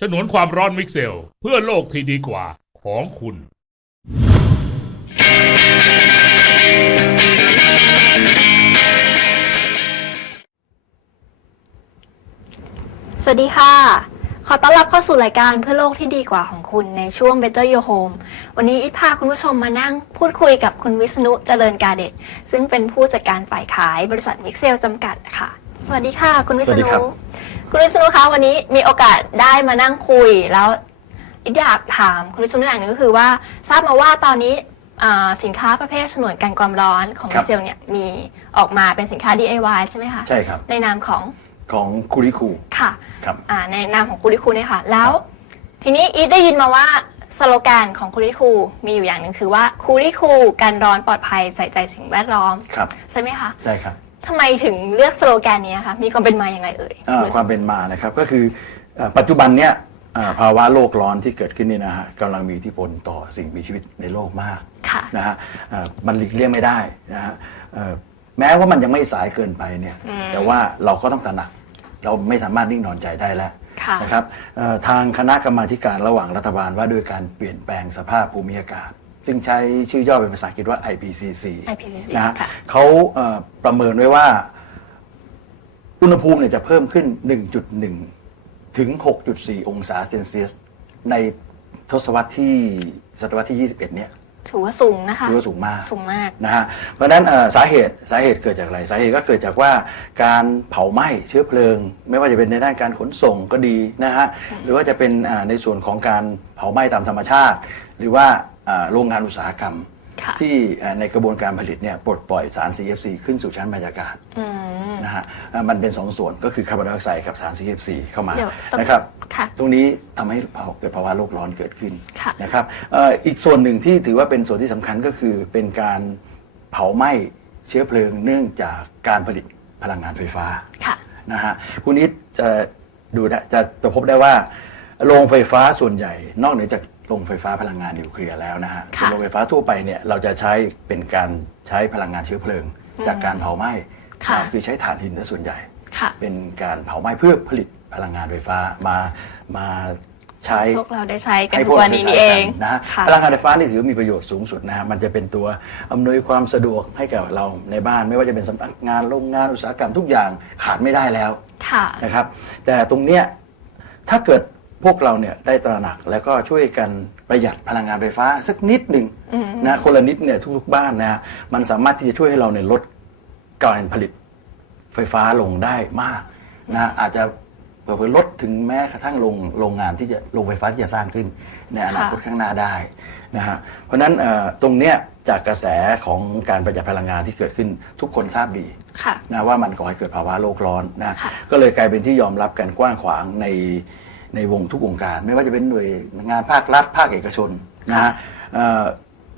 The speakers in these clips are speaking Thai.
ฉนวนความร้อนมิกเซล เพื่อโลกที่ดีกว่าของคุณ สวัสดีค่ะ ขอต้อนรับเข้าสู่รายการเพื่อโลกที่ดีกว่าของคุณในช่วง Better Your Home วันนี้อิทพาคุณผู้ชมมานั่งพูดคุยกับคุณวิษณุเจริญกาเดชซึ่งเป็นผู้จัดการฝ่ายขายบริษัทมิกเซลจำกัดค่ะ สวัสดีค่ะ คุณวิษสวัสณุดีครับ คุณวิษณุคะวันนี้มีโอกาสได้มานั่งคุย แล้วอิทอยากถามคุณวิษณุอย่างหนึ่งก็คือว่าทราบมาว่าตอนนี้อ่าสินค้าประเภทฉนวนกันความร้อนของครัมิบเซลเนี่ยมีออกมาเป็นสินค้า DIY ใช่ไหมคะใช่ครับ ในนามของของคูริคูค่ะครับ อ่าในนามของคุริคูเนี่ยค่ะ แล้วครับทีนี้อีทได้ยินมาว่าสโลแกนของคุริคูมีอยู่อย่างหนึ่งคือว่าคุริคูการร้อนปลอดภัยใส่ใจสิ่งแวดล้อม ครับ ใช่ไหมคะ ใช่ครับ ทำไมถึงเลือกสโลแกนนี้คะมีความเป็นมาอย่างไรเอ่ยอ่าความเป็นมานะครับก็คือเอ่อปัจจุบันเนี้ยอ่าภาวะโลกร้อนที่เกิดขึ้นนี่นะฮะกำลังมีอิทธิพลต่อสิ่งมีชีวิตในโลกมาก ค่ะ นะฮะเอ่อมันหลีกเลี่ยงไม่ได้นะฮะเอ่อแม้ว่ามันยังไม่สายเกินไปเนี่ย อืมแต่ว่าเราก็ต้องตระหนัก เราไม่สามารถนิ่งนอนใจได้แล้วค่ะ นะครับเอ่อทางคณะกรรมาธิการระหว่างรัฐบาลว่าด้วยการเปลี่ยนแปลงสภาพภูมิอากาศ ซึ่งใช้ชื่อย่อเป็นภาษาอังกฤษว่า IPCC IPCC นะฮะค่ะ เขาเอ่อประเมินไว้ว่า อุณหภูมิเนี่ยจะเพิ่มขึ้น 1.1 ถึง 6.4 องศาเซนเซียส ในทศวรรษที่ศตวรรษที่ 21 เนี่ยถือว่าสูงนะคะถือว่าสูงมาก สูงมาก นะฮะเพราะฉะนั้นเอ่อสาเหตุสาเหตุเกิดจากอะไร สาเหตุก็เกิดจากว่าการเผาไหม้เชื้อเพลิง ไม่ว่าจะเป็นในด้านการขนส่งก็ดีนะฮะหรือว่าจะเป็นอ่าในส่วนของการเผาไหม้ตามธรรมชาติ หรือว่าอ่า โรงงานอุตสาหกรรมค่ะที่อ่าในกระบวนการผลิตเนี่ยปลดปล่อยสาร CFC ขึ้นสู่ชั้นบรรยากาศอืมนะฮะอ่ามันเป็นสองส่วนก็คือคาร์บอนไดออกไซด์กับสาร CFC เข้ามาเดี๋ยวสักนะครับค่ะตรงนี้ทำให้เผาเกิดภาวะโลกร้อนเกิดขึ้นค่ะนะครับเอ่ออีกส่วนหนึ่งที่ถือว่าเป็นส่วนที่สำคัญก็คือเป็นการเผาไหม้เชื้อเพลิงเนื่องจากการผลิตพลังงานไฟฟ้าค่ะนะฮะคุณนิดจะดูได้จะจะพบได้ว่าโรงไฟฟ้าส่วนใหญ่ นอกเหนือจาก โรงไฟฟ้าพลังงานนิวเคลียร์แล้วนะฮะค่ะ โรงไฟฟ้าทั่วไปเนี่ยเราจะใช้เป็นการใช้พลังงานเชื้อเพลิง จากการเผาไหม้ค่ะนะคือใช้ถ่านหินซะส่วนใหญ่ ค่ะ เป็นการเผาไหม้เพื่อผลิตพลังงานไฟฟ้ามามาใช้ พวกเราได้ใช้กันให้ทุกวันนี้นี่เอง นะฮะค่ะ พลังงานไฟฟ้านี่ถือว่ามีประโยชน์สูงสุดนะฮะมันจะเป็นตัวอำนวยความสะดวกให้กับเราในบ้าน ไม่ว่าจะเป็นสำนักงานโรงงานอุตสาหกรรมทุกอย่างขาดไม่ได้แล้วค่ะ นะครับ แต่ตรงเนี้ยถ้าเกิด พวกเราเนี่ยได้ตระหนักแล้วก็ช่วยกันประหยัดพลังงานไฟฟ้าสักนิดหนึ่งอืมนะคนละนิดเนี่ยทุกๆบ้านนะฮะมันสามารถที่จะช่วยให้เราเนี่ยลดการผลิตไฟฟ้าลงได้มากนะอาจจะเผื่อๆลดถึงแม้กระทั่งโรงโรงงานที่จะโรงไฟฟ้าที่จะสร้างขึ้นในอนาคตค่ะข้างหน้าได้นะฮะเพราะฉะนั้นเอ่อตรงเนี้ยจากกระแสของการประหยัดพลังงานที่เกิดขึ้นทุกคนทราบดีค่ะนะว่ามันก่อให้เกิดภาวะโลกร้อนนะค่ะก็เลยกลายเป็นที่ยอมรับกันกว้างขวางใน ในวงทุกวงการ ไม่ว่าจะเป็นหน่วยงานภาครัฐ ภาคเอกชนนะฮะเอ่อ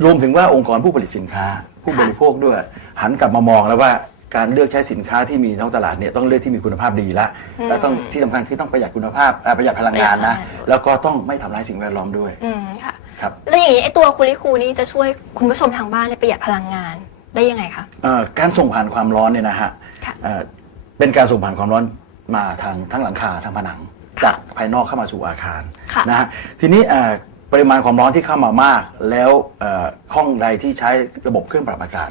รวมถึงว่าองค์กรผู้ผลิตสินค้า ผู้บริโภคด้วย หันกลับมามองแล้วว่าการเลือกใช้สินค้าที่มีท้องตลาดเนี่ยต้องเลือกที่มีคุณภาพดีละอืม และต้องที่สำคัญคือต้องประหยัดคุณภาพเอ่อประหยัดพลังงานนะประหยัดพลังงานด้วยแล้วก็ต้องไม่ทำลายสิ่งแวดล้อมด้วยอืมค่ะ ครับ แล้วอย่างนี้ไอ้ตัวคุริคูนี้จะช่วยคุณผู้ชมทางบ้านเนี่ยประหยัดพลังงานได้ยังไงคะ เอ่อการส่งผ่านความร้อนเนี่ยนะฮะค่ะ เอ่อเป็นการส่งผ่านความร้อนมาทางทั้งหลังคาทางผนัง จากภายนอกเข้ามาสู่อาคารค่ะนะฮะทีนี้เอ่อปริมาณความร้อนที่เข้ามามาก แล้วเอ่อห้องใดที่ใช้ระบบเครื่องปรับอากาศ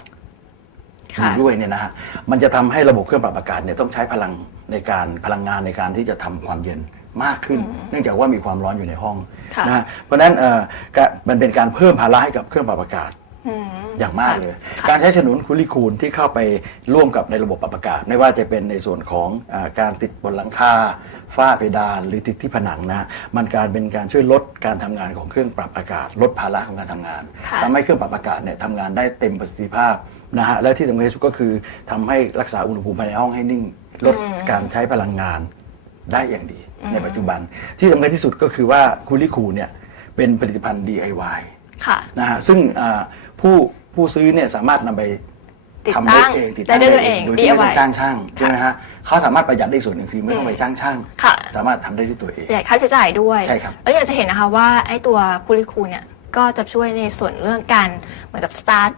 อค่ะยู่ด้วยเนี่ยนะฮะมันจะทำให้ระบบเครื่องปรับอากาศเนี่ยต้องใช้พลังในการพลังงานในการที่จะทำความเย็นมากขึ้น เนื่องจากว่ามีความร้อนอยู่ในห้องค่ะนะฮะเพราะฉะนั้นเอ่อก็มันเป็นการเพิ่มภาระให้กับเครื่องปรับอากาศอืมอย่างมากเลยค่ะการใช้ฉนวนคูลิคูลที่เข้าไปร่วมกับในระบบปรับอากาศ ไม่ว่าจะเป็นในส่วนของอาการติดบนหลังคา ฝ้าเพดานหรือติดที่ผนังนะมันการเป็นการช่วยลดการทำงานของเครื่องปรับอากาศ ลดภาระของการทำงานค่ะทำให้เครื่องปรับอากาศเนี่ยทำงานได้เต็มประสิทธิภาพนะฮะและที่สำคัญที่สุดก็คือทำให้รักษาอุณหภูมิภายในห้องให้นิ่ง ลดการใช้พลังงานได้อย่างดีในปัจจุบัน ที่สำคัญที่สุดก็คือว่าคูลิคูลเนี่ยเป็นผลิตภัณฑ์ DIY ค่ะนะฮะซึ่งอ่าผู้ผู้ซื้อเนี่ยสามารถนำไปติดทำได้ตั้งเองติดได้ตั้งด้วยได้ตัวเอเองงโดยที่ไม่ต้อง DIY จ้างช่างใช่ไหมฮะ เขาสามารถประหยัดได้ส่วนหนึ่งคือไม่ต้องไปจ้างช่าง ค่ะสามารถทำได้ด้วยตัวเอง ประหยัดค่าใช้จ่ายด้วย ใช่ครับ แล้วอยากจะเห็นนะคะว่าไอ้ตัวคุริคูเนี่ยก็จะช่วยในส่วนเรื่องการเหมือนกับสตาร์ท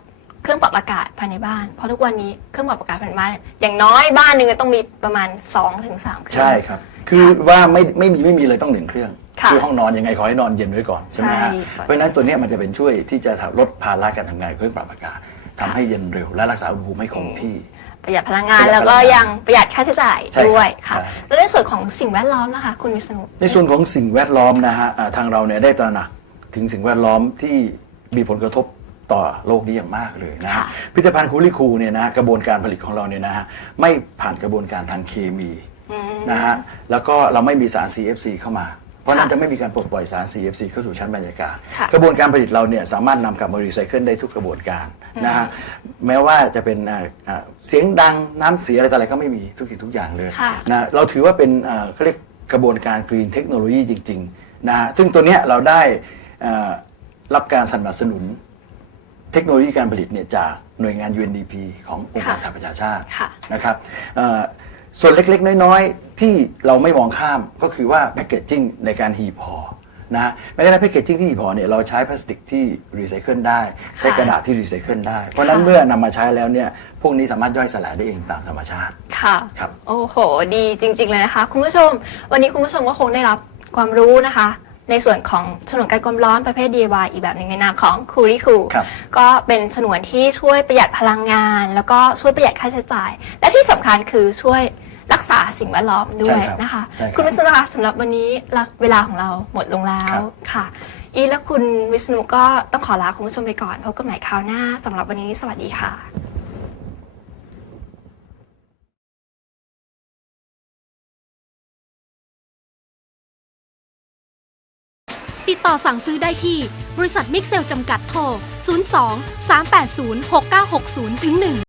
เครื่องปรับอากาศภายในบ้าน เพราะทุกวันนี้เครื่องปรับอากาศภายในบ้านอย่างน้อยบ้านหนึ่งต้องมีประมาณ2-3ถึงเครื่องใช่ครับ คือว่าไม่ไม่มีไม่มีเลยต้องหนึ่งเครื่องค่ะคือห้องนอนยังไงขอให้นอนเย็นไว้ก่อนใช่ไหมฮะใช่ค่ะ เพราะฉะนั้นตัวเนี้ยมันจะเป็นช่วยที่จะลดภาระการทำงานของเครื่องปรับอากาศ ทำให้เย็นเร็ว และรักษาอุณหภูมิให้คงที่ ประหยัดพลังงานประหยัดแล้วก็พลังงานยังประหยัดค่าใช้จ่ายใช่ครับด้วยค่ะ ใช่ แล้วในส่วนของสิ่งแวดล้อมนะคะ คุณวิษณุ ในส่วนของสิ่งแวดล้อมนะฮะอ่าทางเราเนี่ยได้ตระหนักถึงสิ่งแวดล้อมที่มีผลกระทบต่อโลกนี้อย่างมากเลยนะฮะค่ะ พิพิธภัณฑ์คูลิคูเนี่ยนะฮะกระบวนการผลิตของเราเนี่ยนะฮะไม่ผ่านกระบวนการทางเคมีอืมนะฮะแล้วก็เราไม่มีสาร CFC เข้ามาเพ ราะฉะนั้นค่ะจะไม่มีการปลดปล่อยสาร CFC เข้าสู่ชั้นบรรยากาศค่ะกระบวนการผลิตเราเนี่ยสามารถนำกลับมารีไซเคิลได้ทุกกระบวนการนะฮะแม้ว่าจะเป็นอ่าอ่าเสียงดังน้ำเสียอะไรต่ออะไรก็ไม่มีทุกสิ่งทุกอย่างเลยค่ะ นะเราถือว่าเป็นอ่าเขาเรียกกระบวนการกรีนเทคโนโลยีจริงๆนะฮะซึ่งตัวเนี้ยเราได้อ่ารับการสนับสนุน เทคโนโลยีการผลิตเนี่ยจากหน่วยงาน UNDP ขององค์การค่ะสหประชาชาติค่ะ นะครับเอ่อส่วนเล็กๆ น้อยๆ ที่เราไม่มองข้ามก็คือว่าแพคเกจจิ้งในการหีบห่อนะฮะแม้กระทั่งแพคเกจจิ้งที่หีบห่อเนี่ยเราใช้พลาสติกที่รีไซเคิลได้ ใช้กระดาษที่รีไซเคิลได้ เพราะฉะนั้นค่ะเมื่อนำมาใช้แล้วเนี่ยพวกนี้สามารถย่อยสลายได้เองตามธรรมชาติ ค่ะ ครับ โอ้โห ดีจริง ๆ เลยนะคะ คุณผู้ชม วันนี้คุณผู้ชมก็คงได้รับความรู้นะคะ ในส่วนของฉนวนกันความร้อนประเภท DIY อีกแบบหนึ่งในนามของคูริคูครับ ก็เป็นฉนวนที่ช่วยประหยัดพลังงาน แล้วก็ช่วยประหยัดค่าใช้จ่าย และที่สำคัญคือช่วย รักษาสิ่งแวดล้อมด้วยใช่ครับนะคะ ใช่ครับคุณวิษณุคะสำหรับวันนี้เวลาของเราหมดลงแล้ครัวบค่ะ อีและคุณวิษณุก็ต้องขอลาคุณผู้ชมไปก่อนพบกันใหม่คราวหน้าสำหรับวันนี้สวัสดีค่ะติดต่อสั่งซื้อได้ที่ บริษัทมิกเซลจำกัดโทร 02 380 6960ถึง1